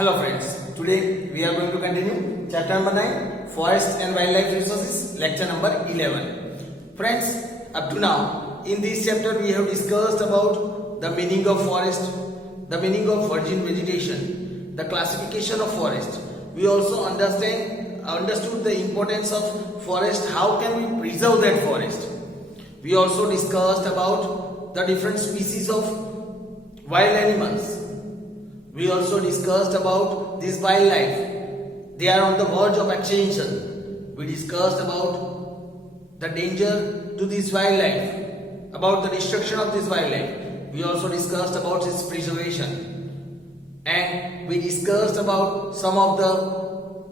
Hello friends, today we are going to continue chapter number 9, Forest and Wildlife Resources, lecture number 11. Friends, up to now, in this chapter we have discussed about the meaning of forest, the meaning of virgin vegetation, the classification of forest. We also understood the importance of forest, how can we preserve that forest. We also discussed about the different species of wild animals. We also discussed about this wildlife. They are on the verge of extinction. We discussed about the danger to this wildlife, about the destruction of this wildlife. We also discussed about its preservation. And we discussed about some of the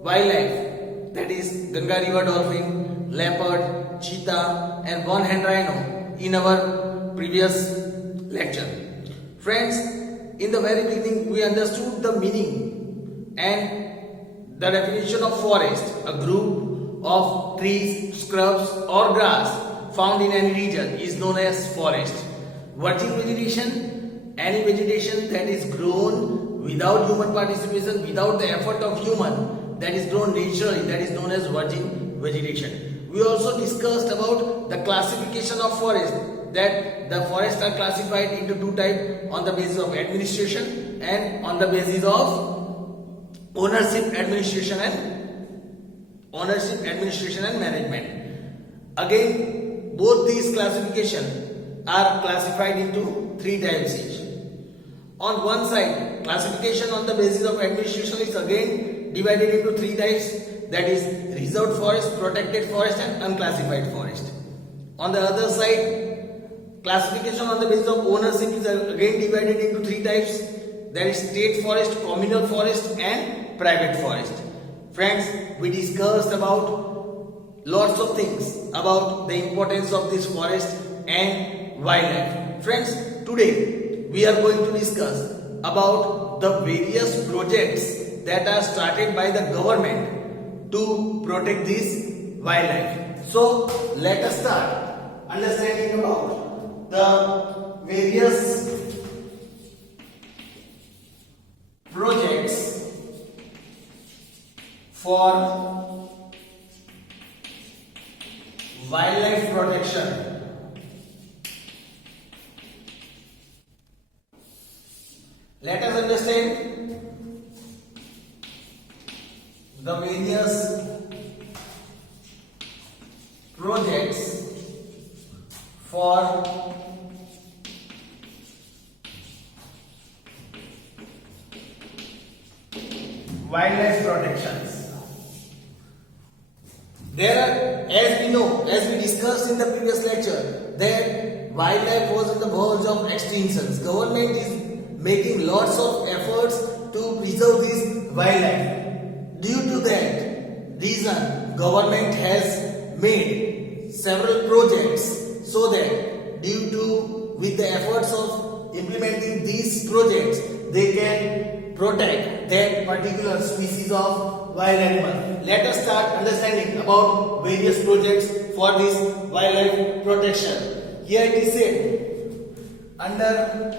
wildlife, that is Ganga river dolphin, leopard, cheetah and one-hand rhino in our previous lecture. Friends, in the very beginning, we understood the meaning and the definition of forest, a group of trees, shrubs or grass found in any region is known as forest. Virgin vegetation, any vegetation that is grown without human participation, without the effort of human, that is grown naturally, that is known as virgin vegetation. We also discussed about the classification of forest, that the forests are classified into two types, on the basis of administration and on the basis of ownership, administration and management. Again, both these classifications are classified into three types each. On one side, classification on the basis of administration is again divided into three types, that is reserved forest, protected forest and unclassified forest. On the other side, classification on the basis of ownership is again divided into three types, that is state forest, communal forest and private forest. Friends, we discussed about lots of things about the importance of this forest and wildlife. Friends, today we are going to discuss about the various projects that are started by the government to protect this wildlife. So let us start understanding about the various projects for wildlife protection. Let us understand the various projects for wildlife protections. There are, as we know, as we discussed in the previous lecture, that wildlife was on the verge of extinctions. Government is making lots of efforts to preserve this wildlife. Due to that reason, government has made several projects so that with the efforts of implementing these projects, they can protect that particular species of wild animal. Let us start understanding about various projects for this wildlife protection. Here it is said, under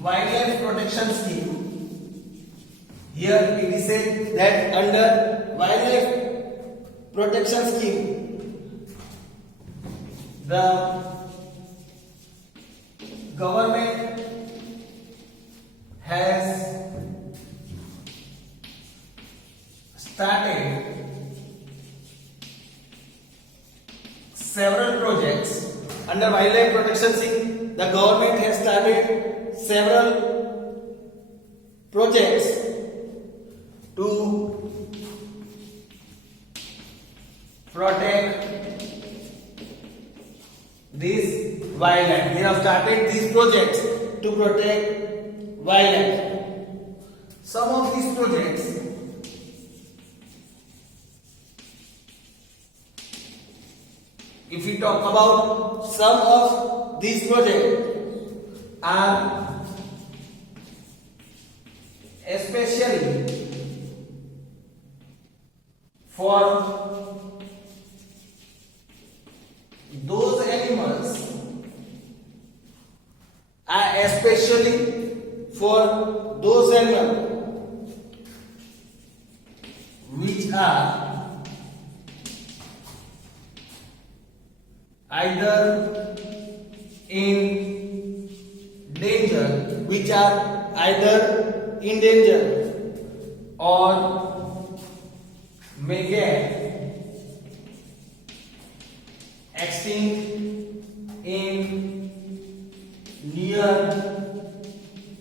wildlife protection scheme, here it is said that under wildlife protection scheme, the government has started several projects. Under wildlife protection scheme, the government has started several projects to protect this wildlife. We have started these projects to protect wildlife. Some of these projects if we talk about some of these projects are especially for those animals especially for those animals which are either in danger, or may get extinct in near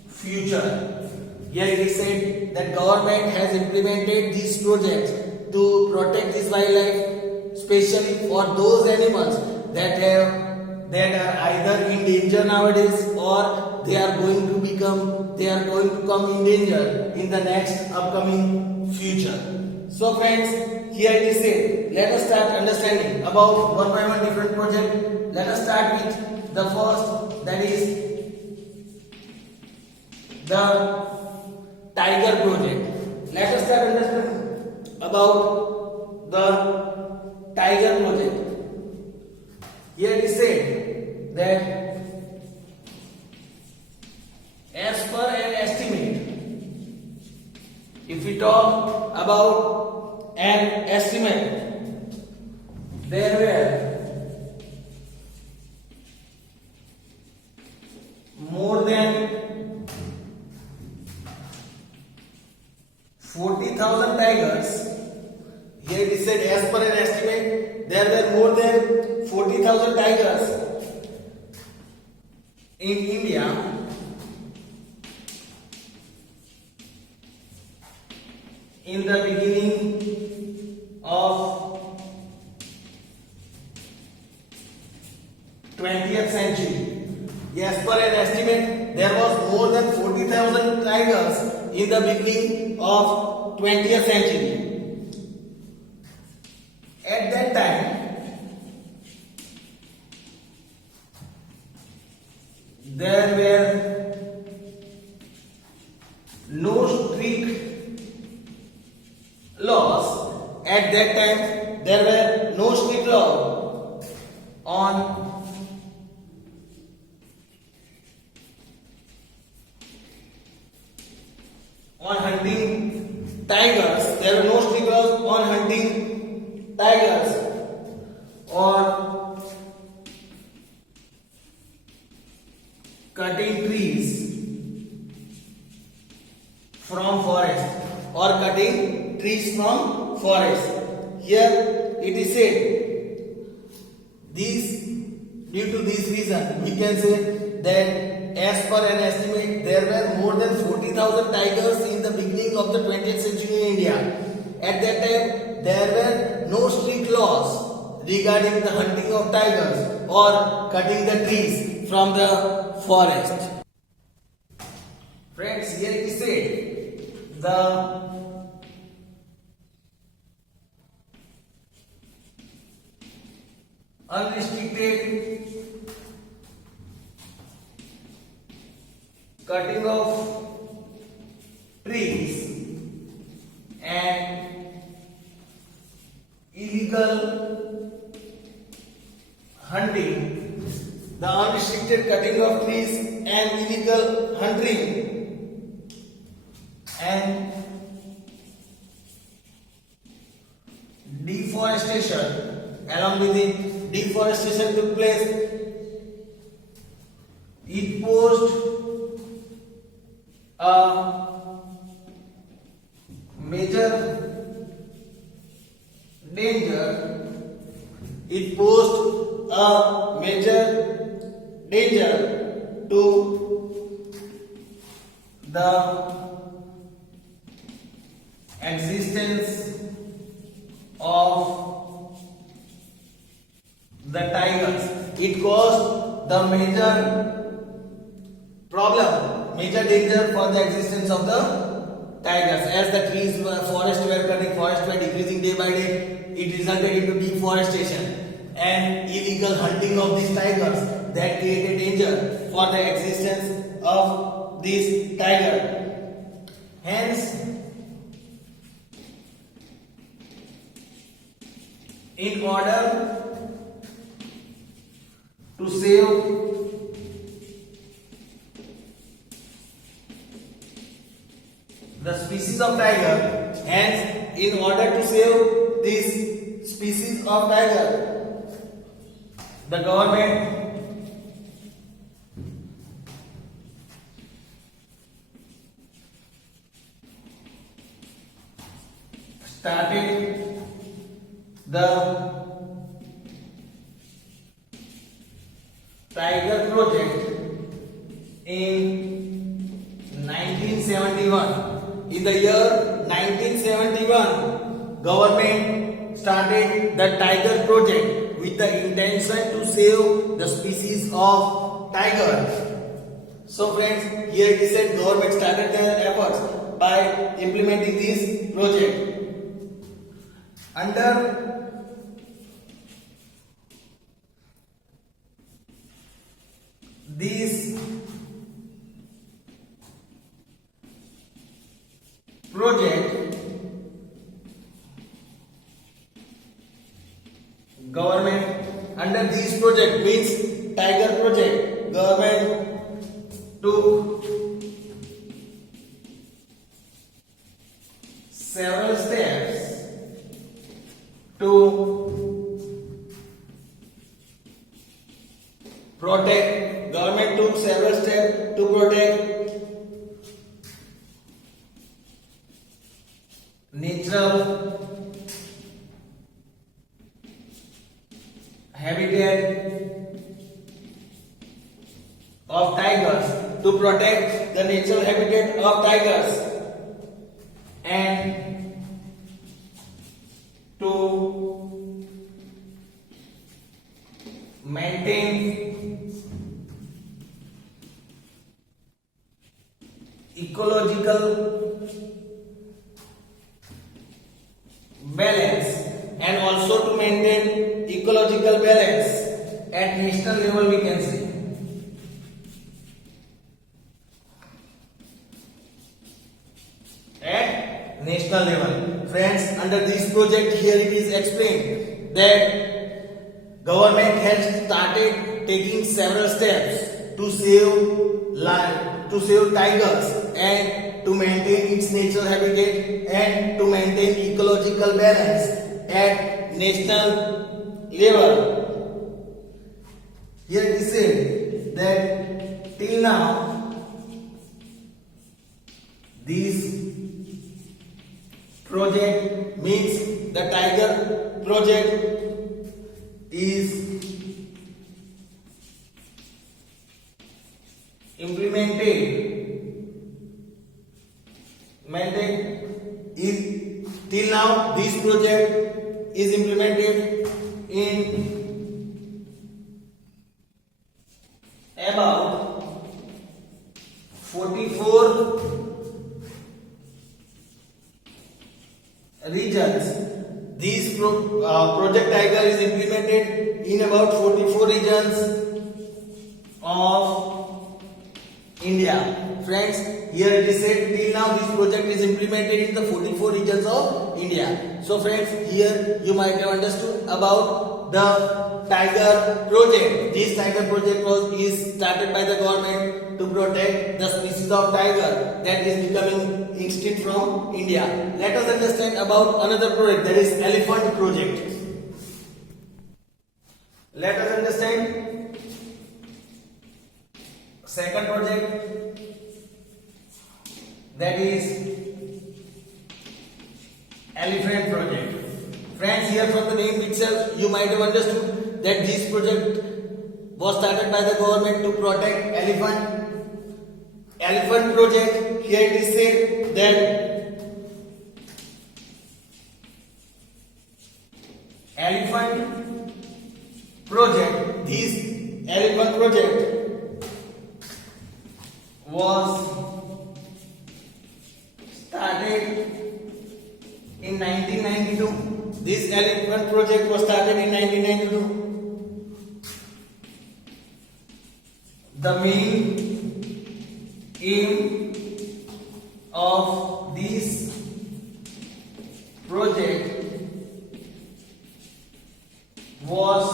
future. Here it is said that government has implemented these projects to protect this wildlife, especially for those animals that are either in danger nowadays or they are going to come in danger in the next upcoming future. So friends, here it is said, let us start understanding about one by one different project. Let us start with the first, that is the Tiger project. Let us start understanding about the Tiger project. Here it is said that as per an estimate, if we talk about an estimate, there were more than 40,000 tigers. Here it is said, as per an estimate, there were more than 40,000 tigers in India in the beginning of 20th century. As per an estimate, there was more than 40,000 tigers in the beginning of 20th century. At that time, there were no strict laws. At that time, there were no strict laws on hunting tigers. There were no strict laws on hunting tigers or cutting trees from forest Here it is said, due to this reason, we can say that as per an estimate, there were more than 40,000 tigers in the beginning of the 20th century in India. At that time, there were no strict laws regarding the hunting of tigers or cutting the trees from the forest. Friends, here it is said, the unrestricted cutting of trees and illegal hunting, the unrestricted cutting of trees and illegal hunting and deforestation, along with it, deforestation took place. It posed a major danger. It posed a major danger to the existence of the tigers. It caused the major problem, major danger for the existence of the tigers. As the trees forests were cutting, forests were decreasing day by day, it resulted into deforestation and illegal hunting of these tigers that created danger for the existence of this tiger. Hence, in order to save the species of tiger. Hence, in order to save this species of tiger, the government started the Tiger Project in 1971. In the year 1971, government started the Tiger Project with the intention to save the species of tiger. So friends, here it is said government started their efforts by implementing this project. Under this project, government under this project means Tiger Project, government took several steps to protect. Government took several steps to protect natural habitat of tigers, to protect the natural habitat of tigers, and to maintain ecological balance, and also to maintain ecological balance at national level, we can say. At national level, friends, under this project here it is explained that government has started taking several steps to save tigers and to maintain its natural habitat and to maintain ecological balance at national level. Here it is said that till now this project means the Tiger Project is till now this project is implemented in about 44 regions. This Project Tiger is implemented in about 44 regions of India. Friends, here it is said till now this project is implemented in the 44 regions of India. So friends, here you might have understood about the Tiger Project. This Tiger Project is started by the government to protect the species of tiger that is becoming extinct from India. Let us understand about another project, that is Elephant Project. Let us understand second project, that is Elephant Project. Friends, here from the name itself you might have understood that this project was started by the government to protect elephant. Elephant Project, here it is said that Elephant Project, this Elephant Project was started in 1992. This Elephant Project was started in 1992. The main aim of this project was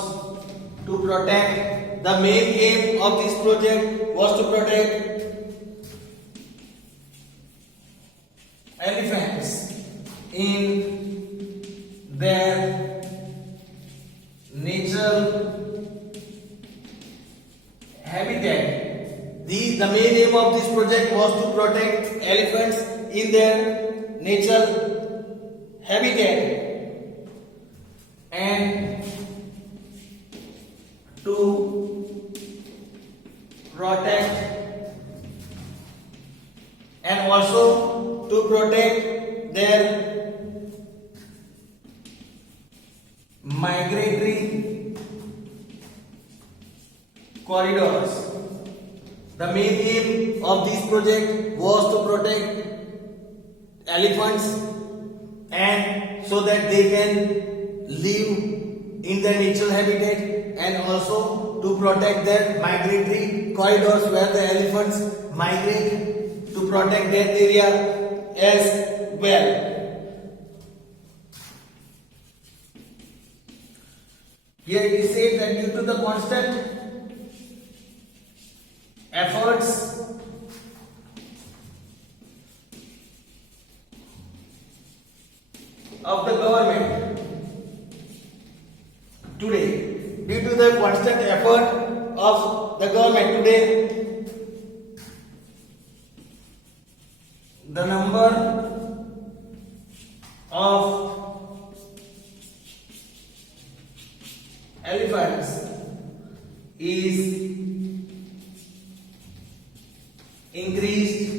to protect, the main aim of this project was to protect in their natural habitat. The main aim of this project was to protect elephants in their natural habitat and to protect and also to protect their migratory corridors. The main aim of this project was to protect elephants and so that they can live in their natural habitat and also to protect their migratory corridors where the elephants migrate to protect that area as well. Here it is said that due to the constant efforts of the government today, due to the constant effort of the government today, the number of elephants is increased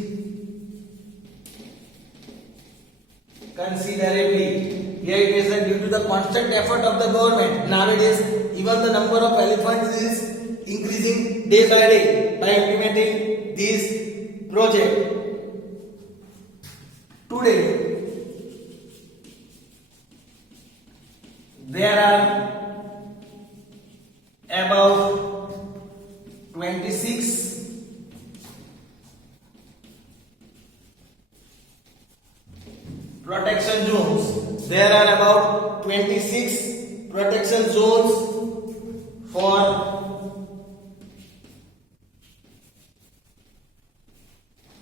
considerably. Here it is that due to the constant effort of the government, nowadays even the number of elephants is increasing day by day by implementing this project. Today, there are about 26 protection zones. There are about 26 protection zones for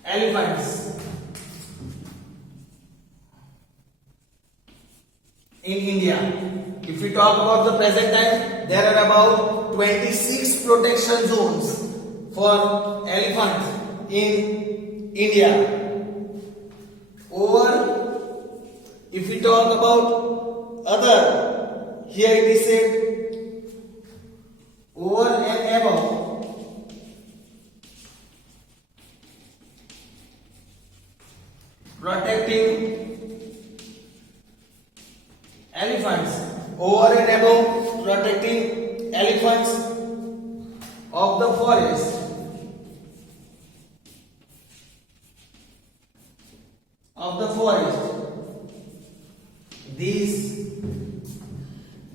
elephants in India. If we talk about the present time, there are about 26 protection zones for elephants in India. If we talk about other, here it is said over and above protecting elephants, over and above protecting elephants of the forest.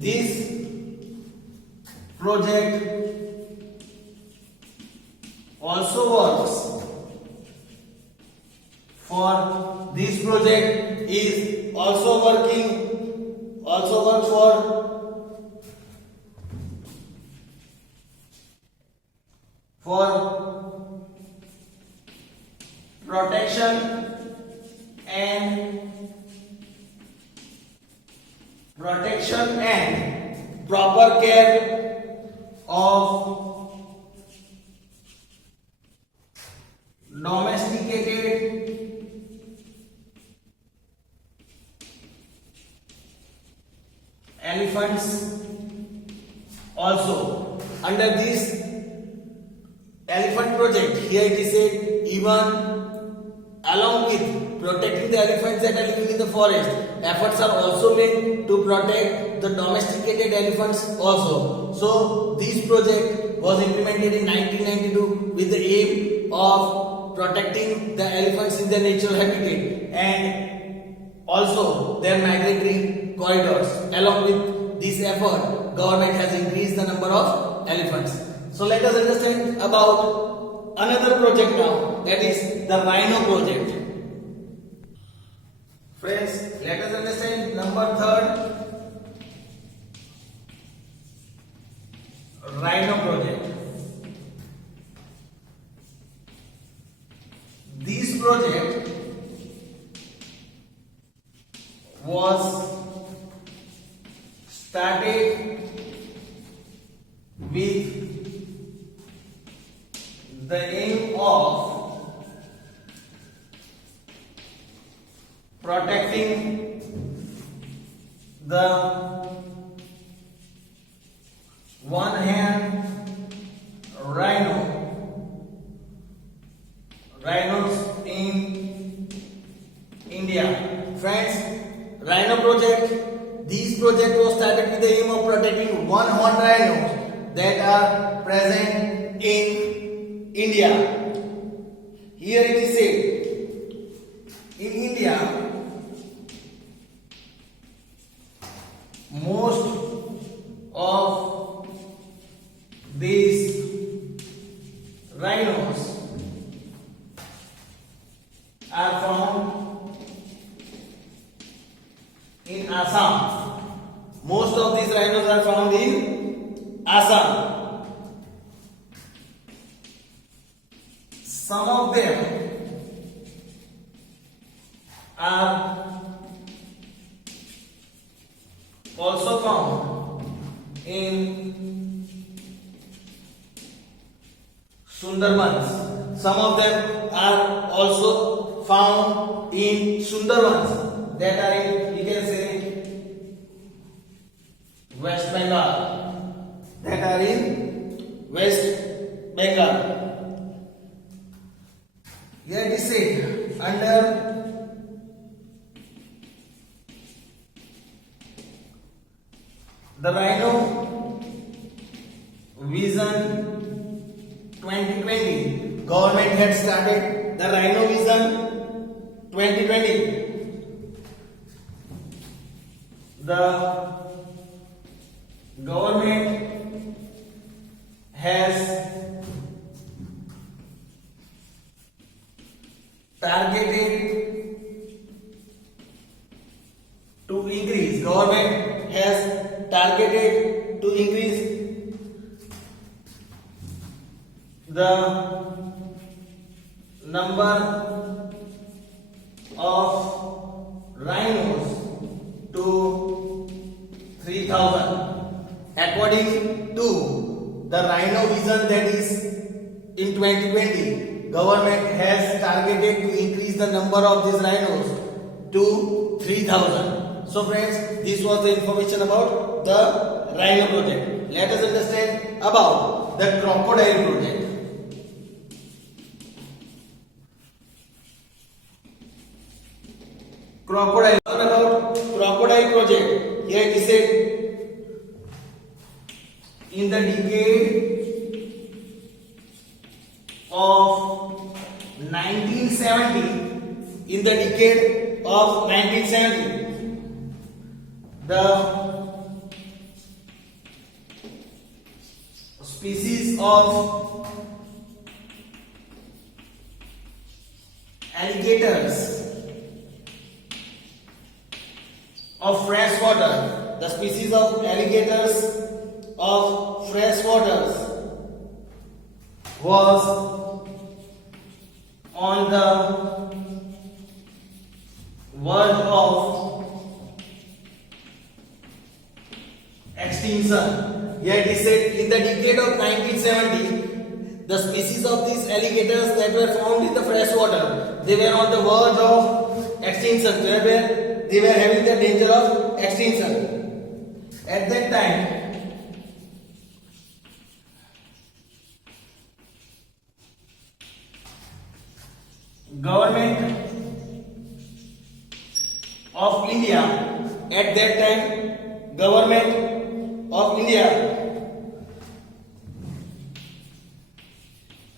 This project also works for this project is also works for protection and proper care of domesticated elephants also. Under this elephant project, here it is said even along with protecting the elephants that are living in the forest, efforts are also made to protect the domesticated elephants also. So this project was implemented in 1992 with the aim of protecting the elephants in their natural habitat and also their migratory corridors. Along with this effort, government has increased the number of elephants. So let us understand about another project now, that is the Rhino project. Friends, let us understand number third, Rhino project. This project protecting the one hand rhinos in India. Friends, Rhino project. This project was started with the aim of protecting one-horned rhinos that are present in India. Here it is said, in India, most of these rhinos are found in Assam. Most of these rhinos are found in Assam. Some of them are also found in Sundarbans. Some of them are also found in Sundarbans that are in, you can say, West Bengal. That are in West Bengal. Here it is said, under the Rhino Vision 2020, government had started the Rhino Vision 2020. The government has targeted to increase. Government has targeted to increase the number of rhinos to 3,000. According to the Rhino Vision, that is in 2020, government has targeted to increase the number of these rhinos to 3,000. So friends, this was the information about the Rhino project. Let us understand about the crocodile project. Crocodile. What about crocodile project? Here it is said, in the decade of 1970, the species of alligators of fresh water, the species of alligators of fresh waters was on the verge of extinction. Yet it is said, in the decade of 1970, the species of these alligators that were found in the fresh water, they were on the verge of extinction. They were having the danger of extinction. At that time, government of India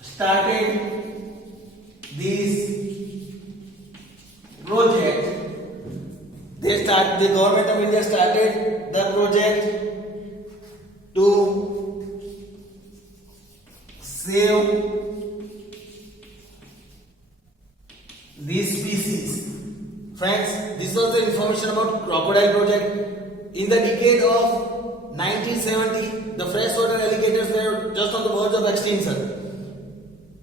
started this project. The government of India started the project to save these species. Friends, this was the information about crocodile project. In the decade of 1970, the freshwater alligators were just on the verge of extinction.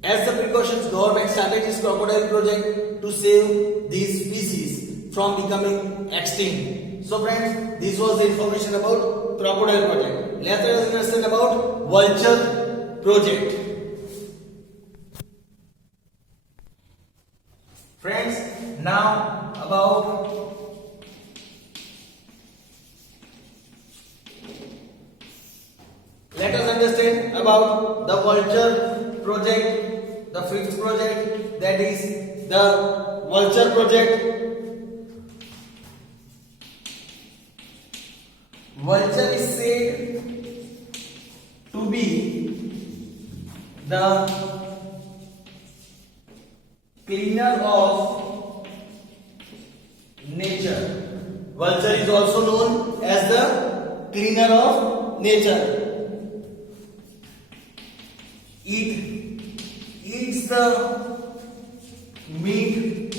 As the precautions, government started this crocodile project to save these species from becoming extinct. So friends, this was the information about crocodile project. Let us understand about vulture project. Friends, now about let us understand about the vulture project, the fifth project, that is the vulture project. Vulture is said to be the cleaner of nature. Vulture is also known as the cleaner of nature. It eats the meat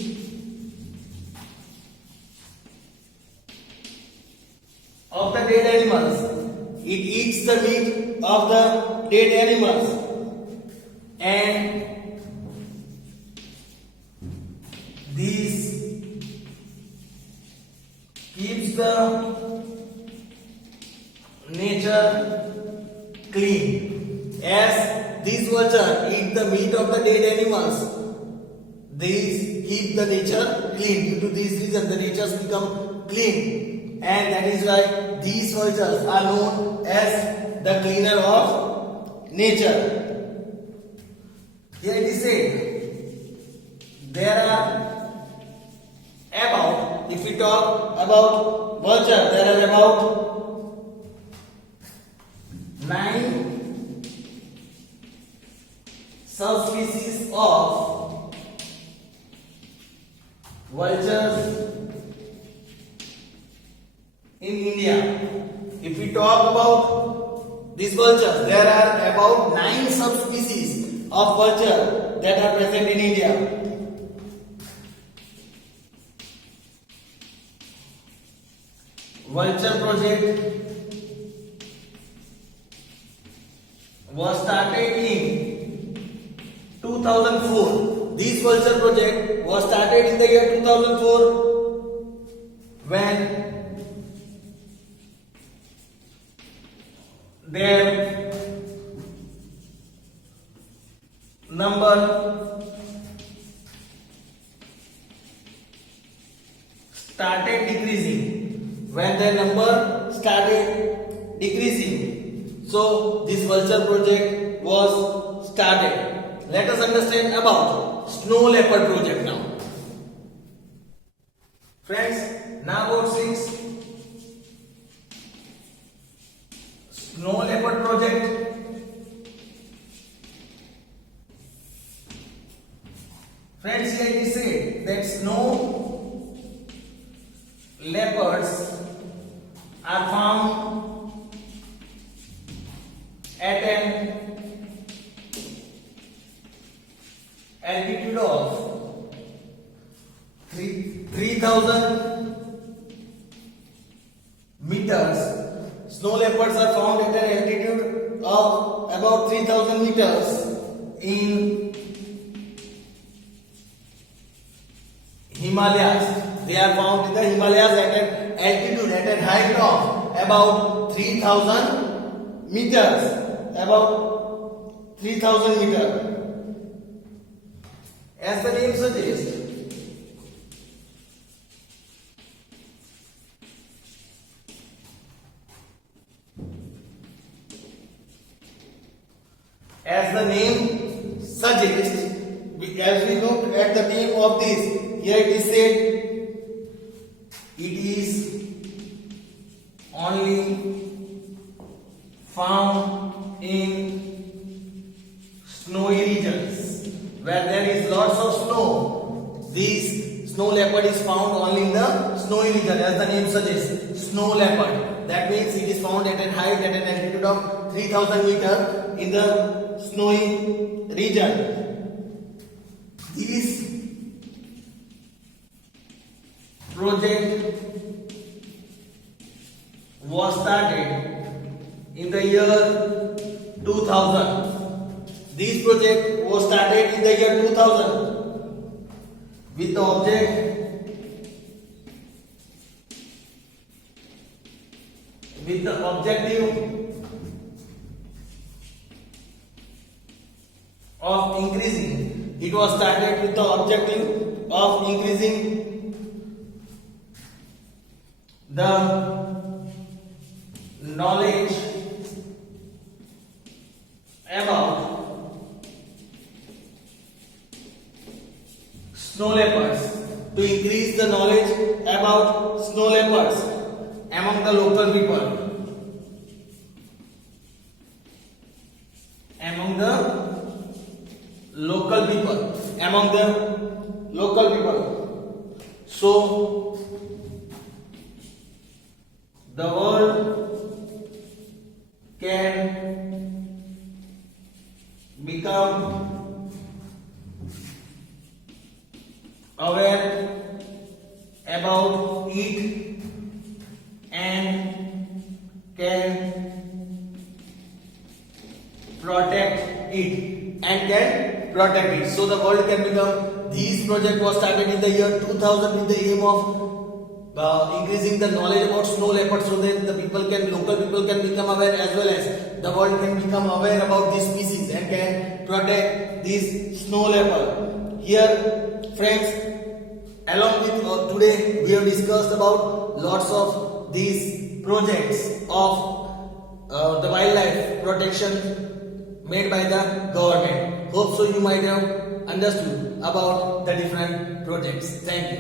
of the dead animals. It eats the meat of the dead animals, and this keeps the nature clean. As these vultures eat the meat of the dead animals, these keep the nature clean. Due to this reason, the natures become clean, and that is why these vultures are known as the cleaner of nature. Here it is said there are about, if we talk about vulture, there are about 9 subspecies of vultures in India. If we talk about these vultures, there are about 9 subspecies of vulture that are present in India. Vulture project was started in 2004. This vulture project was started in the year 2004 when their number started decreasing. When their number started decreasing, so this vulture project was started. Let us understand about snow leopard project now. Friends, now about 6 snow leopard project. Friends, here it is said that snow leopards are found at an altitude of 3,000 meters. Snow leopards are found at an altitude of about 3,000 meters in Himalayas. They are found in the Himalayas at an altitude, at a height of about 3,000 meters. About 3,000 meters. As the name suggests, as we look at the name of this, here it is said it is only found in snowy regions where there is lots of snow. This snow leopard is found only in the snowy region, as the name suggests, snow leopard. That means it is found at a height, at an altitude of 3,000 meters in the snowy region. This project was started in the year 2000. This project was started in the year 2000 with the objective of increasing. It was started with the objective of increasing the knowledge about snow leopards, to increase the knowledge about snow leopards among the local people, among the local people. So the world can become aware about it and can protect it. So the world can become. This project was started in the year 2000 with the aim of increasing the knowledge about snow leopards, so that the local people can become aware, as well as the world can become aware about this species and can protect this snow leopard. Here, friends, along with today we have discussed about lots of these projects of the wildlife protection made by the government. Hope so you might have understood about the different projects. Thank you.